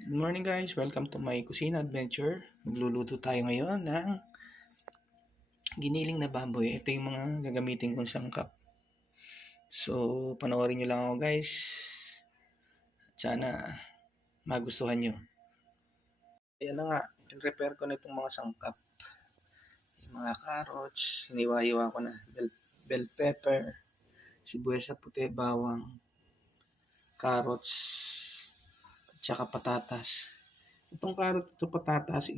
Good morning guys, welcome to my kusina adventure. Magluluto tayo ngayon ng giniling na baboy. Ito yung mga gagamitin kong sangkap. So, panoorin nyo lang ako guys. Sana magustuhan nyo. Ayan na nga, in-prepare ko na itong mga sangkap. Yung mga carrots, hiniwa-hiwa ko na. Bell pepper, sibuyas na puti, bawang, carrots, at saka patatas. Itong carrot at patatas,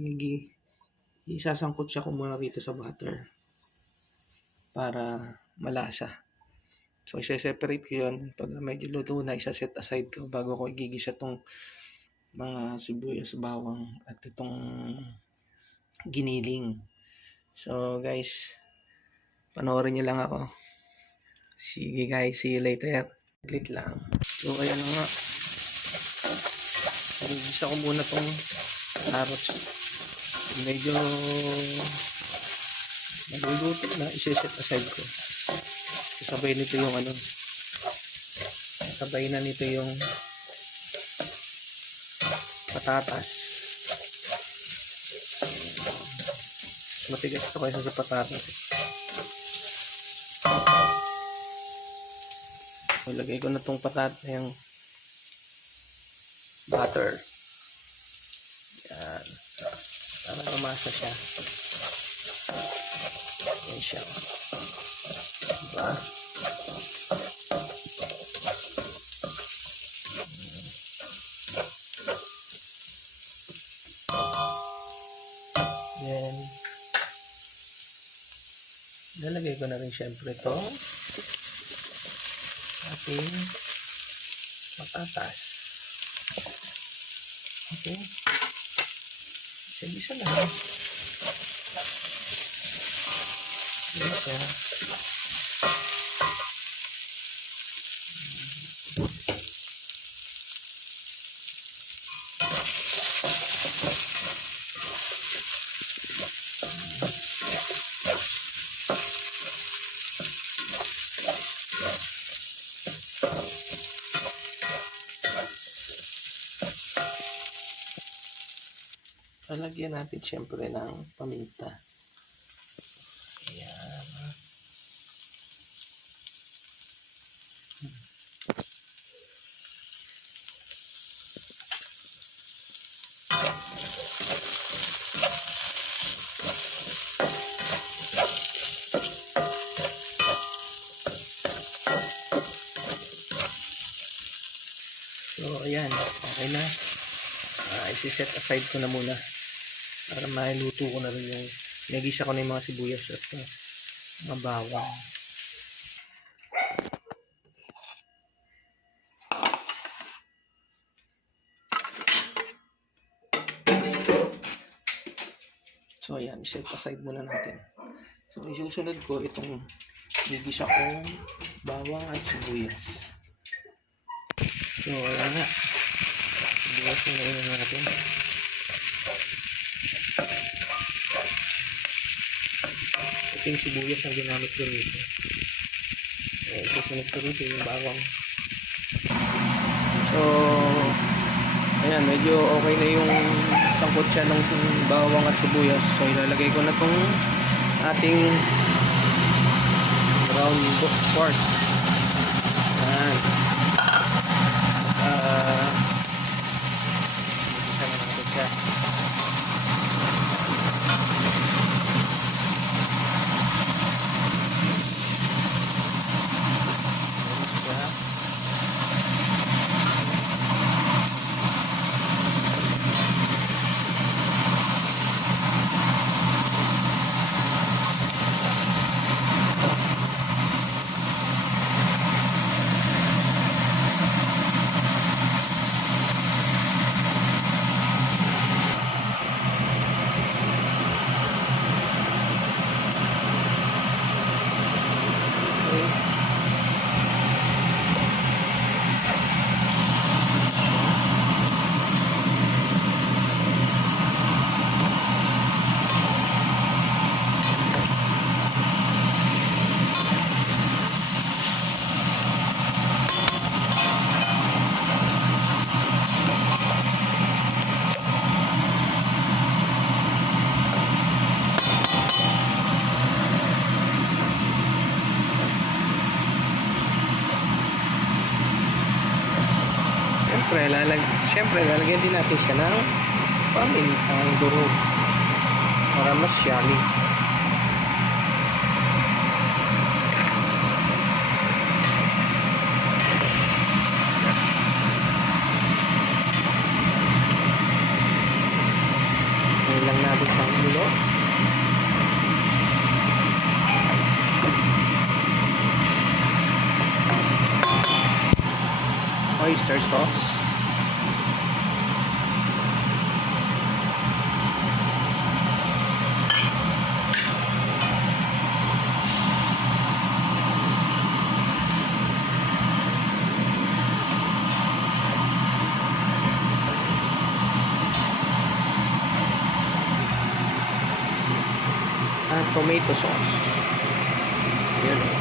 isasangkot siya ko muna rito sa butter para malasa. So, isa-separate ko yun. Pag medyo luto na, isa-set aside ko bago ko igigisa itong mga sibuyas, bawang, at itong giniling. So, guys, panoorin nyo lang ako. Sige guys, see you later. Saglit lang. So, ayan na nga. Igigisa ko muna itong carrots. Medyo nagluluto na, isa-set aside ko. Sabay nito yung sabay na nito yung patatas. Matigas ito kaysa sa patatas. Ilagay ko na itong patatas yung butter. Yan. Para umasa siya. Yan siya. Diba? Then, lalagay ko na rin syempre ito ating patatas. Okay. Isa lang. Yan siya. Lalagyan natin syempre ng paminta. Ayan. So, ayan. Okay na. Isi-set aside ko na muna para mailuto ko na rin yung nagisa ko na yung mga sibuyas at mga bawang. So ayan, set aside muna natin. So isusunod ko itong nagisa kong bawang at sibuyas. So ayan nga, sibuyas na natin. Ito yung sibuyas ang ginamit ko rito. Susunod ko rito yung bawang. So, ayan, medyo okay na yung sangkot siya ng bawang at sibuyas. So, ilalagay ko na itong ating brown pork. Ayan. Isa na natin siya. Siyempre, lalagyan din natin siya ng pamintang durog para mas yummy. Ngayon lang natin sa ulo. Oyster sauce. At tomato sauce. Yun.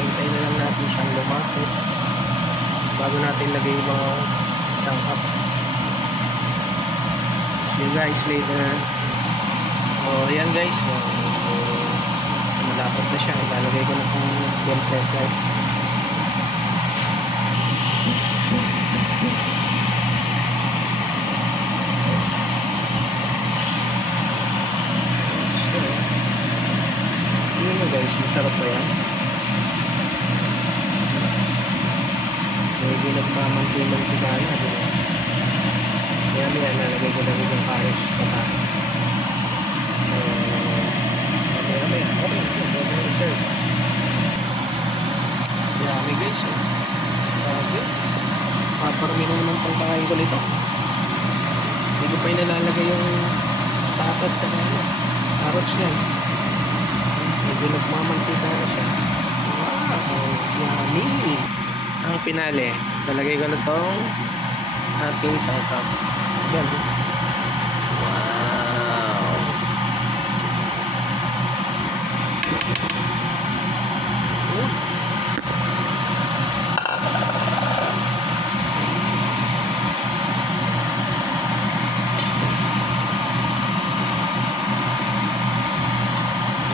Hintayin na lang natin siyang lumapot bago natin lagay yung mga sangkap. See you guys later. So ayan guys, so malapot na siya. Ilalagay ko na itong bell pepper. So yun na guys, masarap pa yan. Medyo nagmamantiman-timan na, diba? Kaya yan, nalagay ko na rin yung karos patatas. Okay, sir. Yummy guys, eh. Okay. Parami na naman pang kain ko nito. Hindi ko pa inalalagay yung patatas na carrots yan. Medyo nagmamantika na siya. Wow, yummy. Ang pinali, talagay ko na itong ating sangkap. Yan. Wow.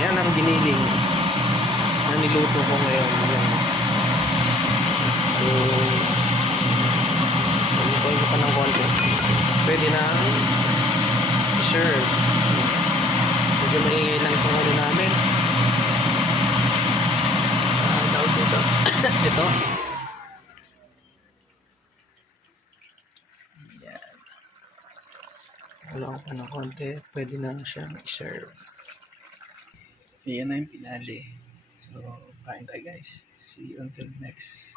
Yan ang giniling na niluto ko ngayon. Yan. So, pag-ipon ko pa ng konti, pwede na serve. Medyo maingay lang itong ulo namin. Ang tawag dito. Ito. Yan. Wala ko pa ng konti, pwede na siyang i-serve. Ayan na yung pinali. So, kain tayo guys. See you until next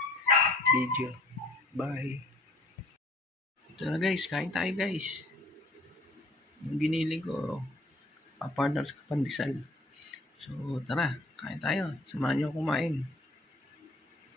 video. Bye. Ito na guys, kain tayo guys. Yung ginili ko, pa-partners ka pandesal. So tara, kain tayo. Samahan niyo kumain.